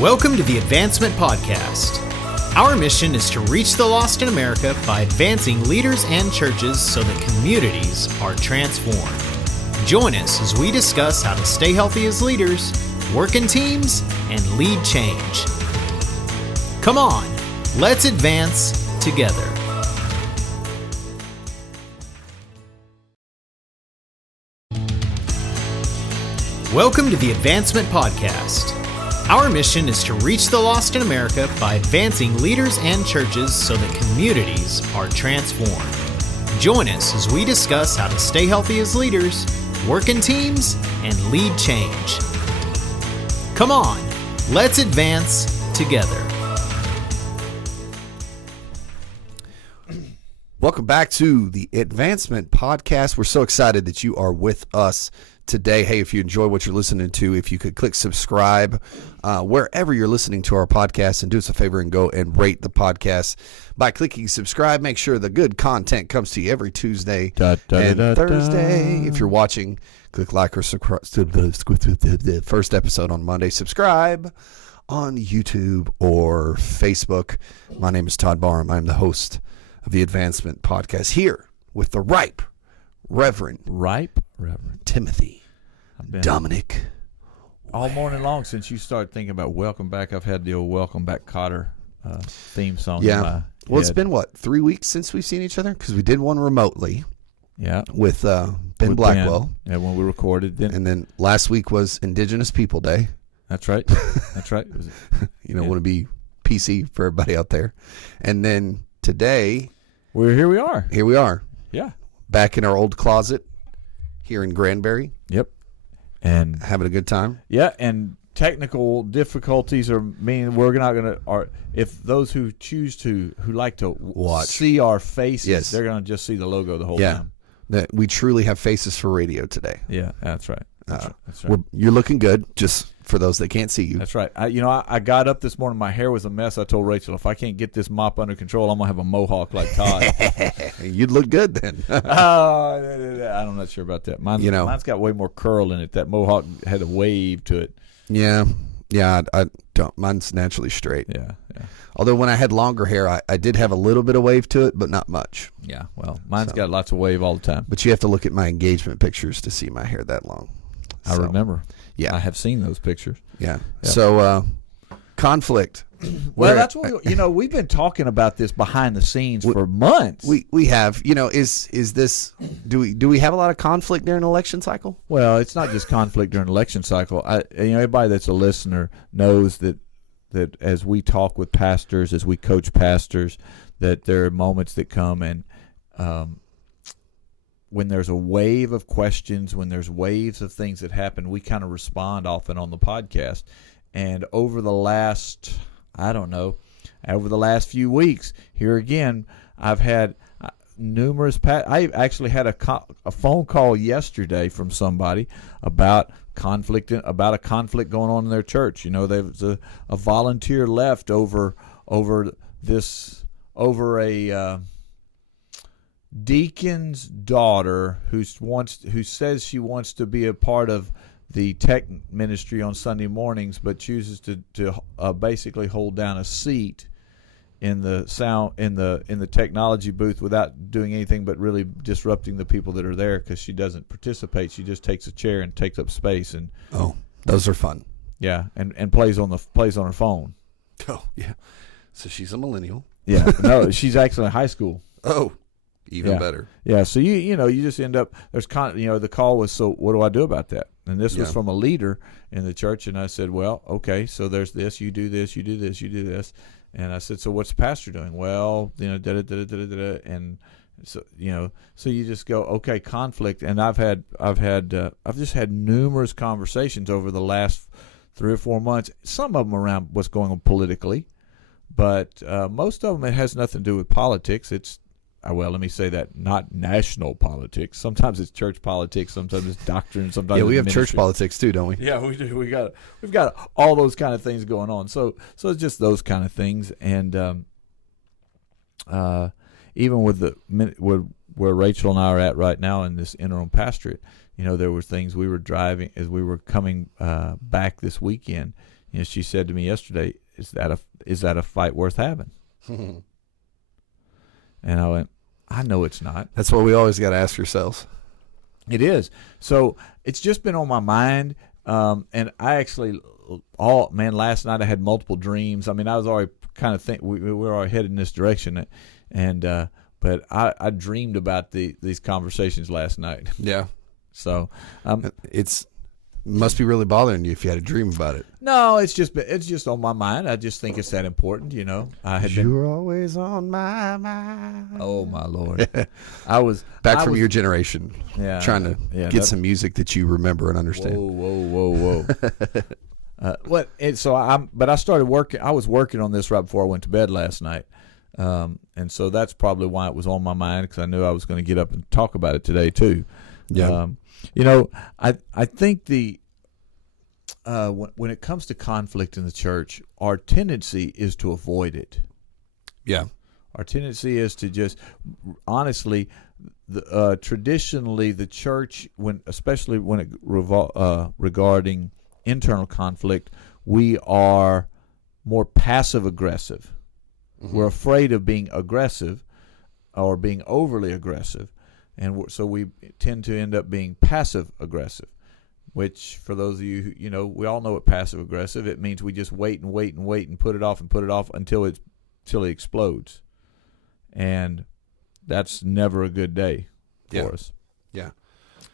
Welcome to the Advancement Podcast. Our mission is to reach the lost in America by advancing leaders and churches so that communities are transformed. Join us as we discuss how to stay healthy as leaders, work in teams, and lead change. Come on, let's advance together. Welcome to the Advancement Podcast. Our mission is to reach the lost in America by advancing leaders and churches so that communities are transformed. Join us as we discuss how to stay healthy as leaders, work in teams, and lead change. Come on, let's advance together. Welcome back to the Advancement Podcast. We're so excited that you are with us today. Hey, if you enjoy what you're listening to, if you could click subscribe wherever you're listening to our podcast, and do us a favor and go and rate the podcast by clicking subscribe. Make sure the good content comes to you every Tuesday and Thursday. If you're watching, click like or subscribe to the first episode on Monday. Subscribe on YouTube or Facebook. My name is Todd Barham. I'm the host of the Advancement Podcast, here with the Reverend Timothy Dominic. All morning long since you started thinking about Welcome Back, I've had the old Welcome Back Cotter theme song. Yeah. Well, it's been, 3 weeks since we've seen each other? Because we did one remotely. Yeah. With Ben Blackwell. Ben. Yeah, when we recorded. And then last week was Indigenous People Day. That's right. That's right. Want to be PC for everybody out there. And then today. Here we are. Here we are. Yeah. Back in our old closet here in Granbury. Yep. And having a good time. Yeah, and technical difficulties mean we're not going to, if those who choose to, who like to watch, see our faces, yes, they're going to just see the logo the whole time. That we truly have faces for radio today. Yeah, that's right. That's right. You're looking good, just for those that can't see you. That's right. I got up this morning, my hair was a mess. I told Rachel, if I can't get this mop under control, I'm going to have a mohawk like Todd. You'd look good then. I'm not sure about that. Mine's got way more curl in it. That mohawk had a wave to it. Yeah, I don't. Mine's naturally straight. Yeah. Although when I had longer hair, I did have a little bit of wave to it, but not much. Yeah, well, mine's got lots of wave all the time. But you have to look at my engagement pictures to see my hair that long. I remember. Yeah. I have seen those pictures. Yeah. So, conflict. Well, that's what we've been talking about this behind the scenes for months. We have. Is this, do we have a lot of conflict during an election cycle? Well, it's not just conflict during an election cycle. Everybody that's a listener knows that as we talk with pastors, as we coach pastors, that there are moments that come and when there's a wave of questions, when there's waves of things that happen, we kind of respond often on the podcast. And over the last few weeks, here again, I've had numerous. I actually had a phone call yesterday from somebody about a conflict going on in their church. There was a volunteer left over a deacon's daughter who says she wants to be a part of the tech ministry on Sunday mornings, but chooses to basically hold down a seat in the technology booth without doing anything but really disrupting the people that are there, because she doesn't participate. She just takes a chair and takes up space. And those are fun. Yeah, and plays on her phone. Oh yeah, so she's a millennial. Yeah, no, she's actually in high school. Oh. Even better. Yeah, so you just end up, the call was, so what do I do about that? And this was from a leader in the church, and I said, well, okay, so there's this, you do this, you do this, you do this. And I said, so what's the pastor doing? Well, da-da-da-da-da-da-da. And so, so you just go, okay, conflict. And I've just had numerous conversations over the last 3 or 4 months, some of them around what's going on politically, but most of them, it has nothing to do with politics. It's, let me say that, not national politics. Sometimes it's church politics. Sometimes it's doctrine. Sometimes we have ministry. Church politics too, don't we? Yeah, we do. We've got all those kind of things going on. So it's just those kind of things. And even with where Rachel and I are at right now in this interim pastorate, there were things we were driving as we were coming back this weekend. she said to me yesterday, "Is that a fight worth having?" And I went, "I know it's not." That's what we always got to ask ourselves. It is. So it's just been on my mind, and I actually, last night I had multiple dreams. I mean, I was already kind of we were already headed in this direction, and but I dreamed about these conversations last night. Yeah. So it's must be really bothering you if you had a dream about it. No, it's just on my mind. I just think it's that important, You're always on my mind. Oh my Lord! From your generation, trying to get some music that you remember and understand. Whoa! But I started working. I was working on this right before I went to bed last night, and so that's probably why it was on my mind, because I knew I was going to get up and talk about it today too. Yeah. I think when it comes to conflict in the church, our tendency is to avoid it. Yeah. Our tendency is to just, honestly, traditionally the church, especially when it regarding internal conflict, we are more passive aggressive. Mm-hmm. We're afraid of being aggressive or being overly aggressive. And so we tend to end up being passive aggressive, which for those of you who, we all know what passive aggressive, it means we just wait and put it off until it explodes. And that's never a good day for us. Yeah.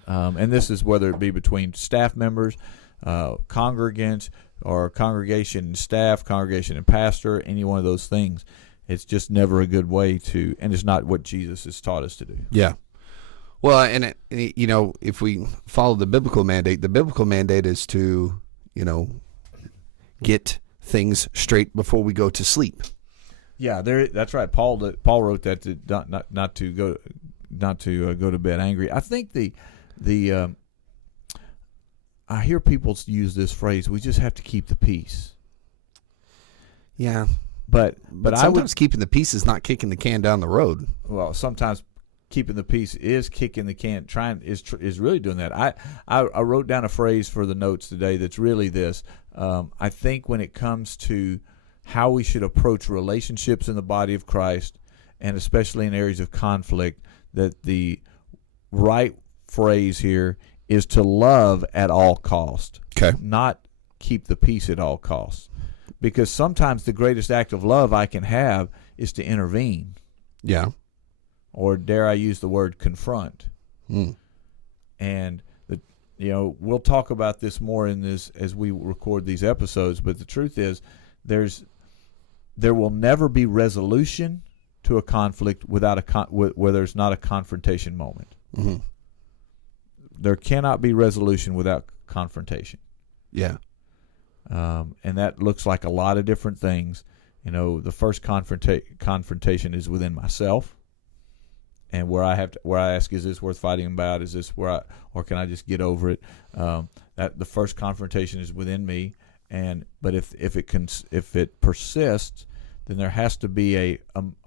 And this is whether it be between staff members, congregants, or congregation and staff, congregation and pastor, any one of those things. It's just never a good way and it's not what Jesus has taught us to do. Yeah. Well, and if we follow the biblical mandate is to, get things straight before we go to sleep. Yeah, that's right. Paul wrote that not to go to bed angry. I think I hear people use this phrase, we just have to keep the peace. Yeah. But sometimes keeping the peace is not kicking the can down the road. Well, sometimes keeping the peace is kicking the can. Is really doing that. I wrote down a phrase for the notes today that's really this. I think when it comes to how we should approach relationships in the body of Christ, and especially in areas of conflict, that the right phrase here is to love at all cost. Okay. Not keep the peace at all costs. Because sometimes the greatest act of love I can have is to intervene. Yeah. Or dare I use the word confront. And we'll talk about this more in this as we record these episodes, but the truth is there will never be resolution to a conflict without where there's not a confrontation moment. Mm-hmm. There cannot be resolution without confrontation. Yeah. And that looks like a lot of different things. The first confrontation is within myself. And where I ask, is this worth fighting about? Is this or can I just get over it? That the first confrontation is within me, but if it persists, then there has to be a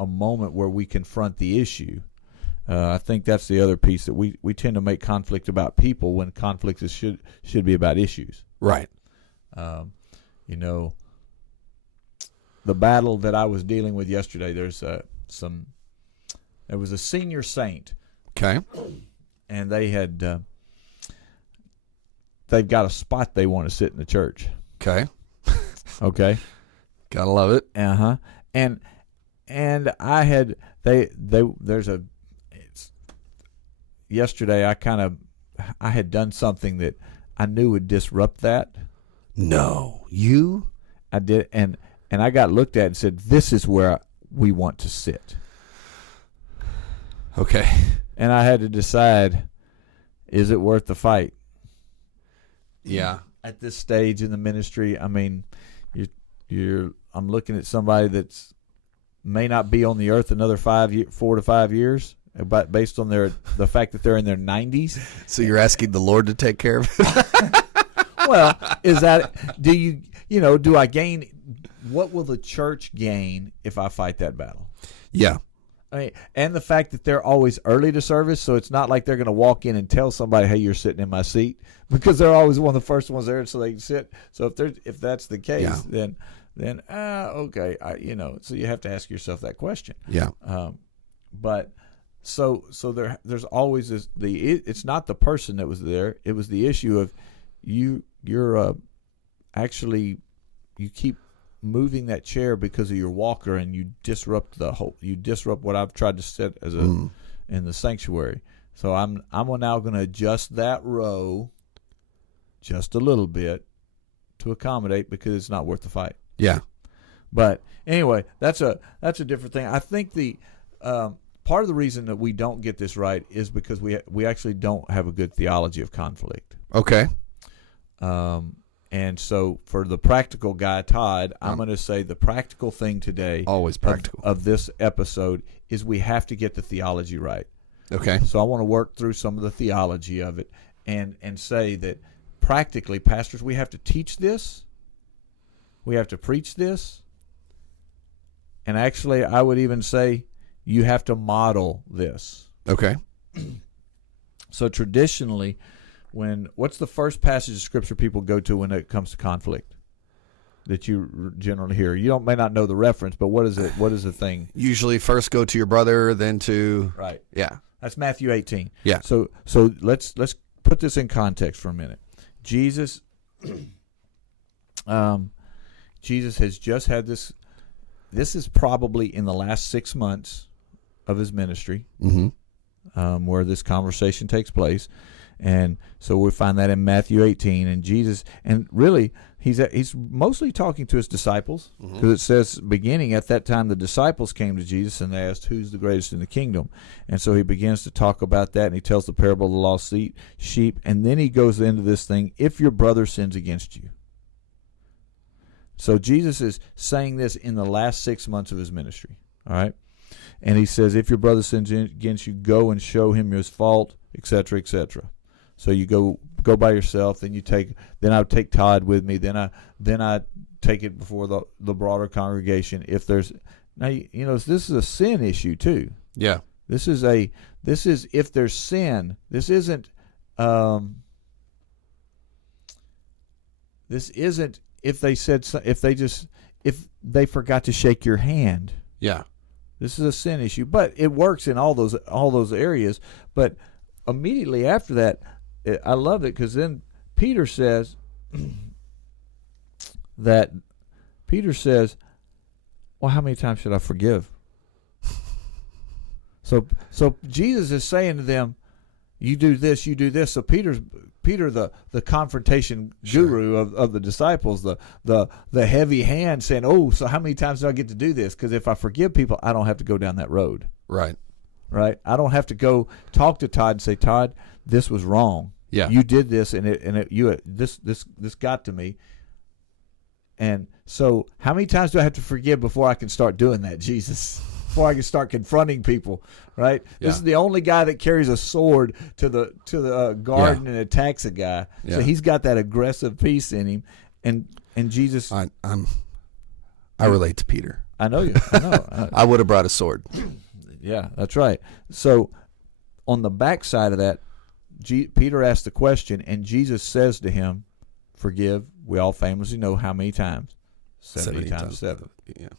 moment where we confront the issue. I think that's the other piece, that we tend to make conflict about people when conflict should be about issues. Right. The battle that I was dealing with yesterday. There was a senior saint. Okay. And they've got a spot they want to sit in the church. Okay. Okay. Gotta love it. Uh-huh. And I had yesterday I had done something that I knew would disrupt that. No. You? I did, and I got looked at and said, "This is where we want to sit." Okay. And I had to decide, is it worth the fight? Yeah. At this stage in the ministry, I mean, I'm looking at somebody that's may not be on the earth another 4 to 5 years, but based on the fact that they're in their 90s. So you're asking the Lord to take care of it? Well, do I gain? What will the church gain if I fight that battle? Yeah. I mean, and the fact that they're always early to service, so it's not like they're going to walk in and tell somebody, "Hey, you're sitting in my seat," because they're always one of the first ones there, so they can sit. So if that's the case, then okay, so you have to ask yourself that question. Yeah. But so there's always this, it's not the person that was there; it was the issue of you're actually you keep moving that chair because of your walker, and you disrupt what I've tried to set as in the sanctuary. So I'm now going to adjust that row just a little bit to accommodate, because it's not worth the fight. Yeah. But anyway, that's a different thing. I think the part of the reason that we don't get this right is because we actually don't have a good theology of conflict. Okay. And so for the practical guy, Todd, I'm going to say the practical thing today, always practical, of this episode is we have to get the theology right. Okay. So I want to work through some of the theology of it and say that practically, pastors, we have to teach this. We have to preach this. And actually, I would even say you have to model this. Okay. So traditionally, what's the first passage of Scripture people go to when it comes to conflict that you generally hear? You may not know the reference, but what is it? What is the thing? Usually, first go to your brother, then to right. Yeah, that's Matthew 18. Yeah. So let's put this in context for a minute. Jesus has just had this. This is probably in the last 6 months of his ministry, where this conversation takes place. And so we find that in Matthew 18, and Jesus, and really he's mostly talking to his disciples, because it says, beginning at that time the disciples came to Jesus and they asked, "Who's the greatest in the kingdom?" And so he begins to talk about that, and he tells the parable of the lost sheep, and then he goes into this thing: if your brother sins against you. So Jesus is saying this in the last 6 months of his ministry, all right? And he says, if your brother sins against you, go and show him his fault, etc., etc. So you go by yourself, then I would take Todd with me, then I take it before the broader congregation. If there's this is a sin issue too. Yeah. This is if there's sin. This isn't if they forgot to shake your hand. Yeah. This is a sin issue, but it works in all those areas. But immediately after that, I love it, because then Peter says, well, how many times should I forgive? So Jesus is saying to them, you do this, you do this. So Peter, the confrontation guru of the disciples, the heavy hand, saying, oh, so how many times do I get to do this? Because if I forgive people, I don't have to go down that road. Right. I don't have to go talk to Todd and say, Todd, this was wrong. Yeah. You did this, this got to me. And so how many times do I have to forgive before I can start doing that, Jesus? Before I can start confronting people, right? Yeah. This is the only guy that carries a sword to the garden and attacks a guy. Yeah. So he's got that aggressive piece in him, and Jesus. I relate to Peter. I know you. I know. I would have brought a sword. Yeah, that's right. So on the backside of that, Peter asked the question, and Jesus says to him, forgive. We all famously know how many times. 70 times 7. Yeah.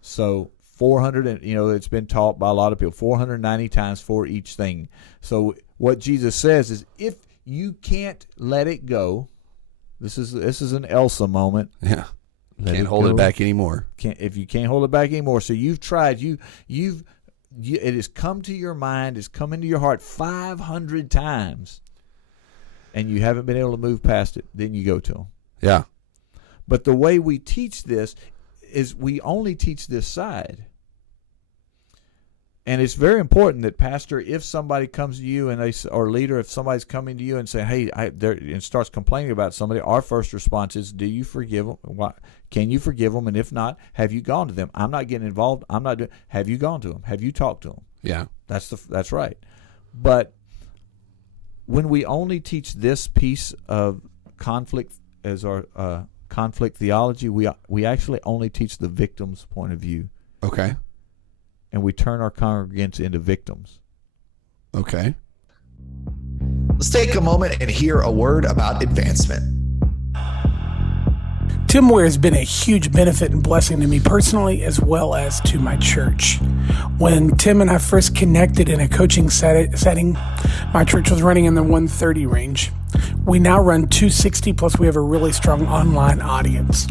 So 400, and it's been taught by a lot of people, 490 times for each thing. So what Jesus says is, if you can't let it go, this is an Elsa moment. Yeah. Can't hold it back anymore. If you can't hold it back anymore, so you've tried, it has come to your mind, it's come into your heart 500 times, and you haven't been able to move past it, then you go to them. Yeah. But the way we teach this is we only teach this side. And it's very important that, pastor, if somebody comes to you or leader, if somebody's coming to you and saying, hey, and starts complaining about somebody, our first response is, do you forgive them? Can you forgive them? And if not, have you gone to them? I'm not getting involved. Have you gone to them? Have you talked to them? Yeah. That's right. But when we only teach this piece of conflict as our conflict theology, we actually only teach the victim's point of view. Okay. and we turn our congregants into victims. Okay. Let's take a moment and hear a word about advancement. Timware has been a huge benefit and blessing to me personally as well as to my church. When Tim and I first connected in a coaching setting, my church was running in the 130 range. We now run 260, plus we have a really strong online audience.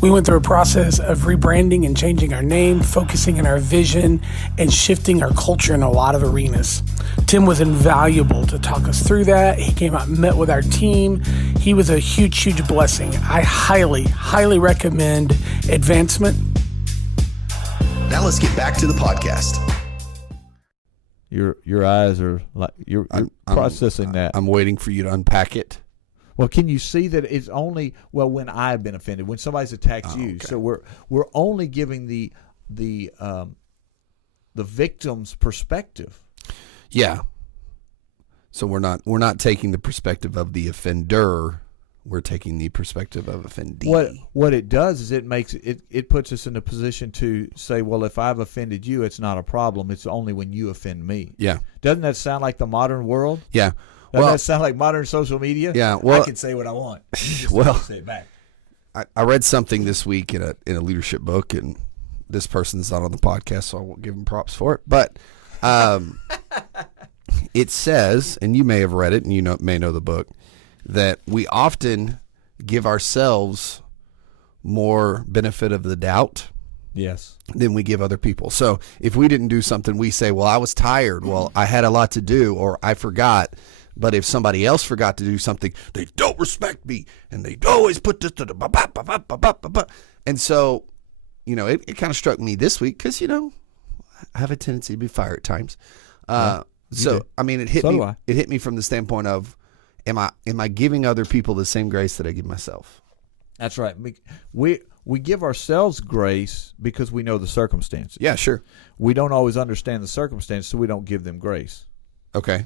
We went through a process of rebranding and changing our name, focusing on our vision, and shifting our culture in a lot of arenas. Tim was invaluable to talk us through that. He came out and met with our team. He was a huge, huge blessing. I highly, highly recommend Advancement. Now let's get back to the podcast. Your eyes are like you're processing that. I'm waiting for you to unpack it. Well, can you see that it's only when I've been offended, when somebody's attacked you? Okay. So we're only giving the victim's perspective. Yeah. So we're not taking the perspective of the offender. We're taking the perspective of offendee. What it does is it puts us in a position to say, well, if I've offended you, it's not a problem. It's only when you offend me. Yeah. Doesn't that sound like the modern world? Yeah. Doesn't that sound like modern social media? Yeah. Well, I can say what I want. Well, say it back. I read something this week in a leadership book, and this person's not on the podcast, so I won't give them props for it. But it says, and you may have read it, and you may know the book, that we often give ourselves more benefit of the doubt. Yes. Than we give other people. So if we didn't do something, we say, well, I was tired. Well, I had a lot to do, or I forgot. But if somebody else forgot to do something, they don't respect me, and they always put this to the and so, it kind of struck me this week because, I have a tendency to be fire at times. So I mean, it hit me. It hit me from the standpoint of, am I giving other people the same grace that I give myself? That's right. We give ourselves grace because we know the circumstances. Yeah, sure. We don't always understand the circumstances, so we don't give them grace. Okay.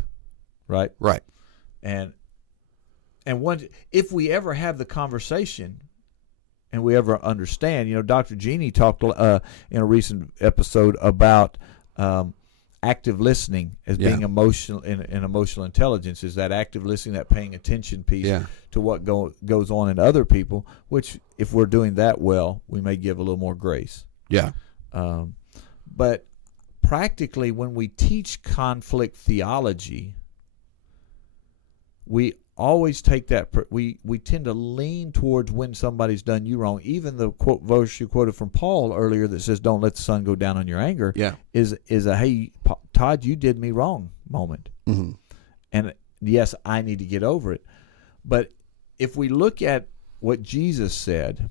Right? Right. And if we ever have the conversation and we ever understand, Dr. Jeannie talked in a recent episode about active listening as being emotional and emotional intelligence, is that active listening, that paying attention piece to what goes on in other people, which if we're doing that well, we may give a little more grace. Yeah. But practically when we teach conflict theology, we always take that, we tend to lean towards when somebody's done you wrong. Even the quote verse you quoted from Paul earlier that says, don't let the sun go down on your anger, is a, hey, Todd, you did me wrong moment. Mm-hmm. And yes, I need to get over it. But if we look at what Jesus said,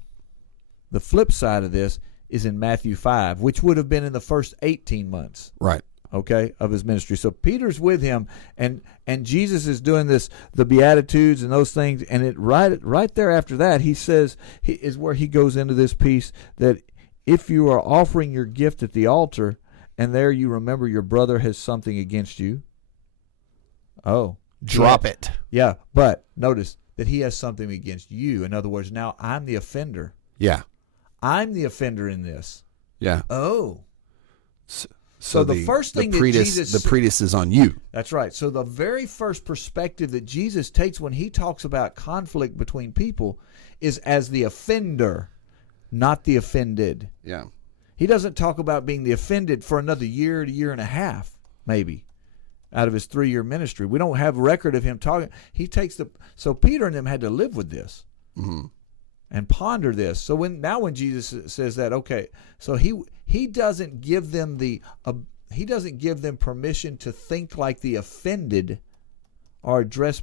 the flip side of this is in Matthew 5, which would have been in the first 18 months. Right. Okay, of his ministry. So Peter's with him, and Jesus is doing this, the Beatitudes and those things, and it right there after that, he says, is where he goes into this piece that if you are offering your gift at the altar, and there you remember your brother has something against you, drop it. Yeah, but notice that he has something against you. In other words, now I'm the offender. Yeah. I'm the offender in this. Yeah. Oh. So the first thing that Jesus... The prejudice is on you. That's right. So the very first perspective that Jesus takes when he talks about conflict between people is as the offender, not the offended. Yeah. He doesn't talk about being the offended for another year to year and a half, maybe, out of his 3-year ministry. We don't have record of him talking. He takes so Peter and them had to live with this. Mm-hmm. And ponder this. So when Jesus says that, okay, so he doesn't give them he doesn't give them permission to think like the offended, or address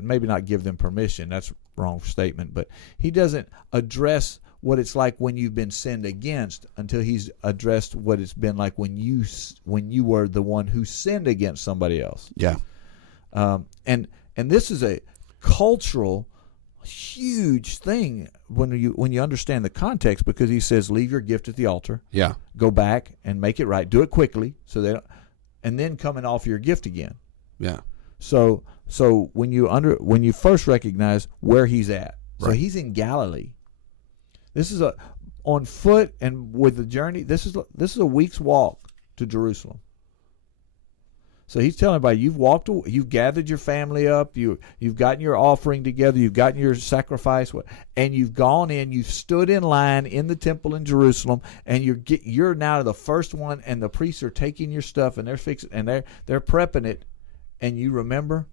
maybe not give them permission. That's a wrong statement, but he doesn't address what it's like when you've been sinned against until he's addressed what it's been like when you were the one who sinned against somebody else. Yeah. And this is a cultural huge thing when you understand the context, because he says leave your gift at the altar, go back and make it right, do it quickly and then come and offer your gift again. So when you first recognize where he's at, so he's in Galilee. This is on foot and with the journey. This is a week's walk to Jerusalem. So he's telling everybody, you've gathered your family up, you've gotten your offering together, you've gotten your sacrifice, and you've gone in, you've stood in line in the temple in Jerusalem, and you're now the first one, and the priests are taking your stuff and they're fixing and they're prepping it, and you remember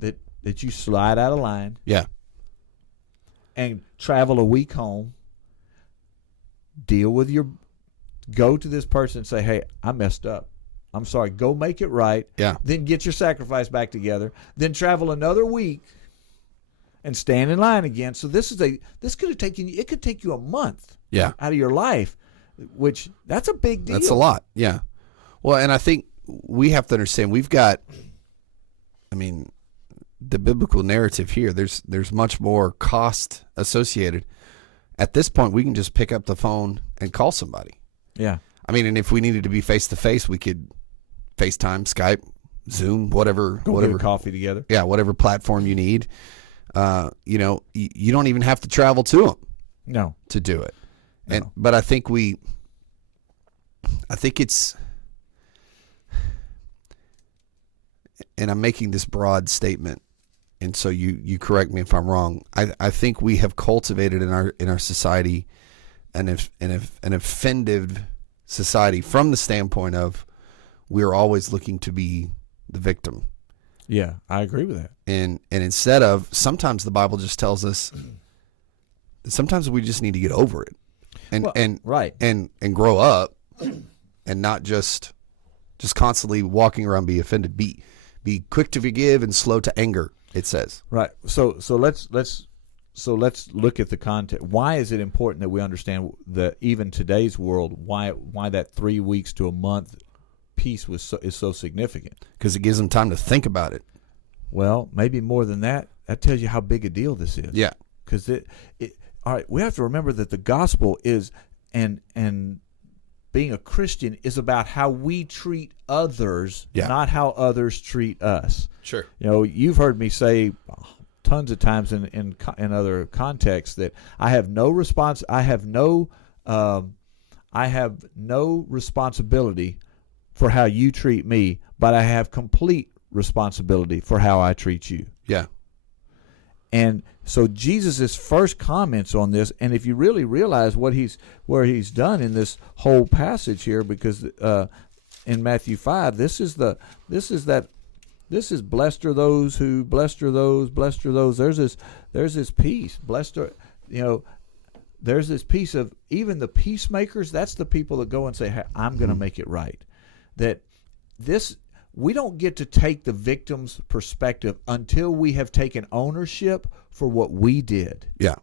that you slide out of line, yeah, and travel a week home, go to this person and say, hey, I messed up. I'm sorry. Go make it right. Yeah. Then get your sacrifice back together. Then travel another week and stand in line again. So this could have taken you. It could take you a month. Yeah. Out of your life, which that's a big deal. That's a lot. Yeah. Well, and I think we have to understand we've got. I mean, the biblical narrative here. There's much more cost associated. At this point, we can just pick up the phone and call somebody. Yeah. I mean, and if we needed to be face to face, we could FaceTime, Skype, Zoom, whatever. Get a coffee together. Yeah, whatever platform you need. You don't even have to travel to them. No. To do it. No. But I think it's, and I'm making this broad statement, and so you correct me if I'm wrong. I think we have cultivated in our society an offended society from the standpoint of we're always looking to be the victim. Yeah, I agree with that. And instead of, sometimes the Bible just tells us sometimes we just need to get over it and grow up and not just constantly walking around be offended. Be quick to forgive and slow to anger, it says. Right. So let's look at the context. Why is it important that we understand that even today's world, why that 3 weeks to a month piece is so significant? Because it gives them time to think about it. Well, maybe more than that. That tells you how big a deal this is. Yeah. Because all right, we have to remember that the gospel is, and being a Christian is about how we treat others, not how others treat us. Sure. You've heard me say tons of times in other contexts that I have no responsibility for how you treat me, but I have complete responsibility for how I treat you. Yeah. And so Jesus' first comments on this, and if you really realize where he's done in this whole passage here, because in Matthew 5, this is blessed are those who blessed are those. There's this peace. Blessed are, there's this piece of even the peacemakers. That's the people that go and say, hey, I'm going to make it right. That we don't get to take the victim's perspective until we have taken ownership for what we did. Yeah.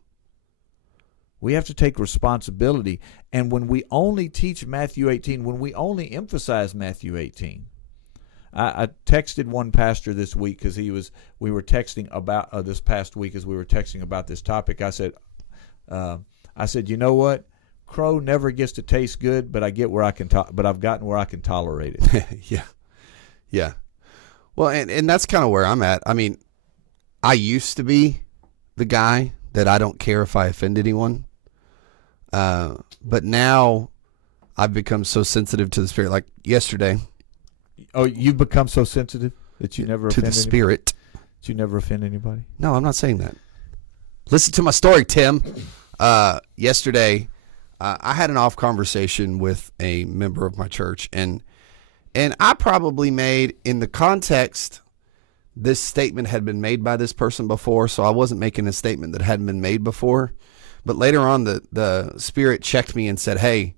We have to take responsibility. And when we only teach Matthew 18, when we only emphasize Matthew 18, I texted one pastor this week because we were texting about this past week as we were texting about this topic. I said, you know what? Crow never gets to taste good, but I've gotten where I can tolerate it. Yeah. Yeah. Well, and that's kind of where I'm at. I mean, I used to be the guy that I don't care if I offend anyone. But now I've become so sensitive to the Spirit. Like yesterday. Oh, you've become so sensitive that you never offend to the Spirit. That you never offend anybody? No, I'm not saying that. Listen to my story, Tim. Yesterday, I had an off conversation with a member of my church, and I probably made, in the context, this statement had been made by this person before, so I wasn't making a statement that hadn't been made before. But later on, the Spirit checked me and said, hey,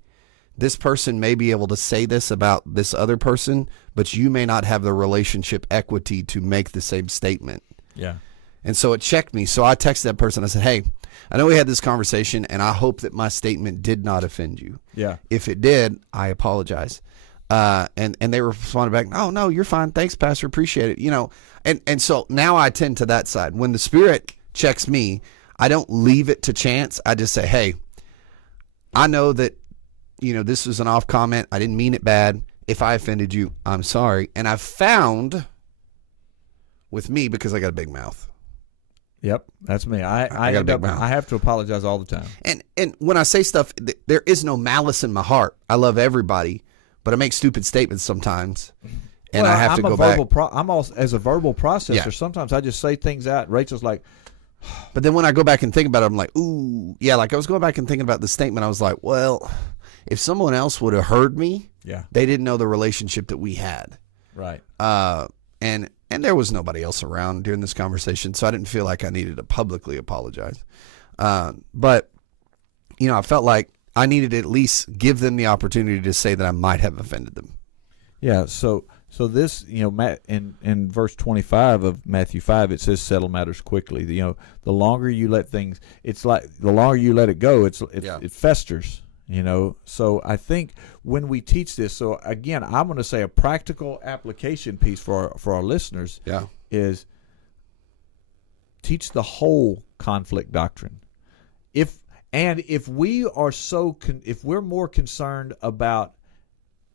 this person may be able to say this about this other person, but you may not have the relationship equity to make the same statement. Yeah. And so it checked me. So I texted that person. I said, hey, I know we had this conversation, and I hope that my statement did not offend you. Yeah. If it did, I apologize. And they responded back, oh, no, you're fine. Thanks, Pastor. Appreciate it. And so now I tend to that side. When the Spirit checks me, I don't leave it to chance. I just say, hey, I know that, this was an off comment. I didn't mean it bad. If I offended you, I'm sorry. And I've found with me, because I got a big mouth. Yep, that's me. I got a big mouth. I have to apologize all the time. And when I say stuff, there is no malice in my heart. I love everybody. but I make stupid statements sometimes, and well, I have to go back. I'm also, as a verbal processor, Yeah. sometimes I just say things out. Rachel's like, But then when I go back and think about it, I'm like, ooh, yeah. Like I was going back and thinking about the statement. I was like, well, if someone else would have heard me, yeah, they didn't know the relationship that we had. right. And there was nobody else around during this conversation, so I didn't feel like I needed to publicly apologize. But, you know, I felt like I needed to at least give them the opportunity to say that I might have offended them. Yeah, so this, you know, in verse 25 of Matthew 5, it says settle matters quickly. You know, the longer you let things, it's like the longer you let it go, it festers. You know, so I think when we teach this, so again, I'm going to say a practical application piece for our listeners is teach the whole conflict doctrine. If we are if we're more concerned about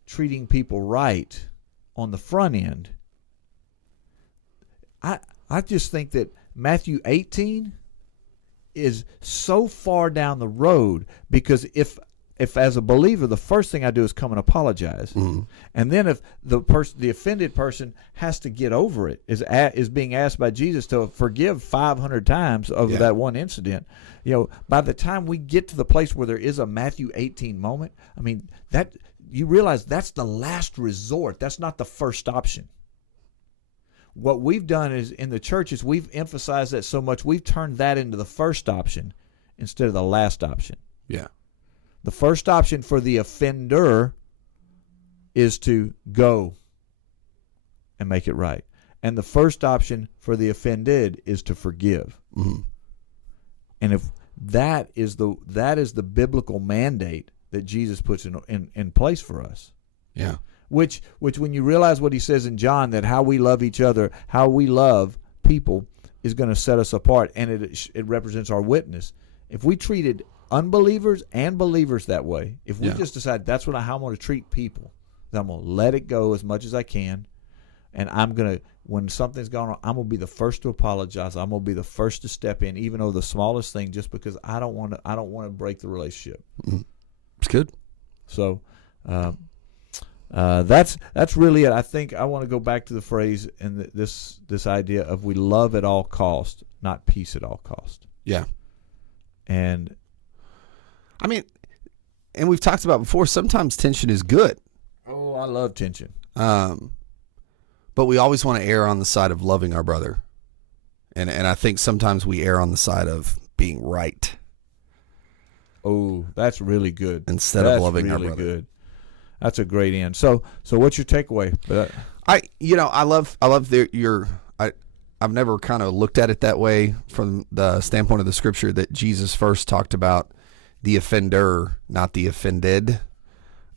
treating people right on the front end, I just think that Matthew 18 is so far down the road, because if as a believer, the first thing I do is come and apologize, and then if the offended person has to get over it, is being asked by Jesus to forgive 500 times over that one incident, you know, by the time we get to the place where there is a Matthew 18 moment, I mean, that you realize that's the last resort. That's not the first option. What we've done is in the church is we've emphasized that so much, we've turned that into the first option instead of the last option. Yeah. The first option for the offender is to go and make it right. And the first option for the offended is to forgive. Mm-hmm. And if that is the biblical mandate that Jesus puts in place for us. Yeah. Which when you realize what he says in John, that how we love each other, how we love people is going to set us apart, and it represents our witness. If we treated unbelievers and believers that way, if we just decide that's how I'm going to treat people, then I'm going to let it go as much as I can, and I'm going to, when something's gone on, I'm going to be the first to apologize. I'm going to be the first to step in, even though the smallest thing, just because I don't want to break the relationship. Mm-hmm. It's good. So that's really it. I think I want to go back to the phrase and this idea of we love at all cost, not peace at all cost. Yeah. And I mean, and we've talked about before, sometimes tension is good. Oh, I love tension. But we always want to err on the side of loving our brother. And I think sometimes we err on the side of being right. Oh, that's really good. Instead of loving our brother. Good. That's a great end. So what's your takeaway? I've never kind of looked at it that way from the standpoint of the scripture that Jesus first talked about the offender, not the offended.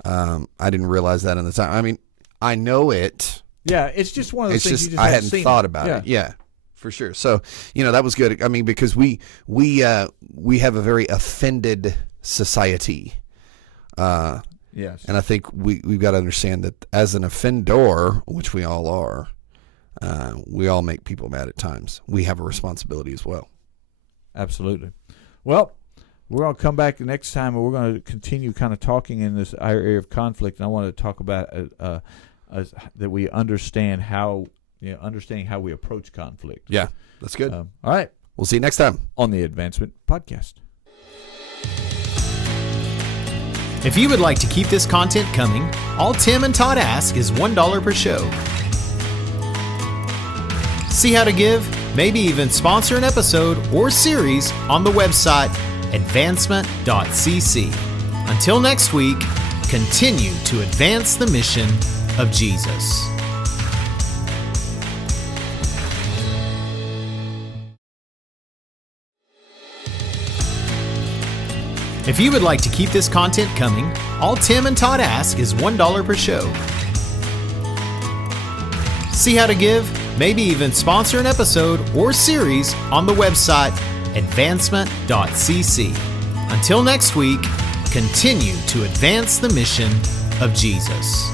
I didn't realize that in the time. I mean, I know it. Yeah, it's just one of those things you just I hadn't hadn't thought about it. Yeah, for sure. So, that was good. I mean, because we have a very offended society. Yes. And I think we've got to understand that as an offender, which we all are, we all make people mad at times. We have a responsibility as well. Absolutely. Well, we're going to come back next time, and we're going to continue kind of talking in this area of conflict. And I want to talk about that we understand understanding how we approach conflict. Yeah, that's good. All right. We'll see you next time on the Advancement Podcast. If you would like to keep this content coming, all Tim and Todd ask is $1 per show. See how to give, maybe even sponsor an episode or series on the website advancement.cc. Until next week, continue to advance the mission of Jesus. If you would like to keep this content coming, all Tim and Todd ask is $1 per show. See how to give, maybe even sponsor an episode or series on the website advancement.cc. Until next week, continue to advance the mission of Jesus.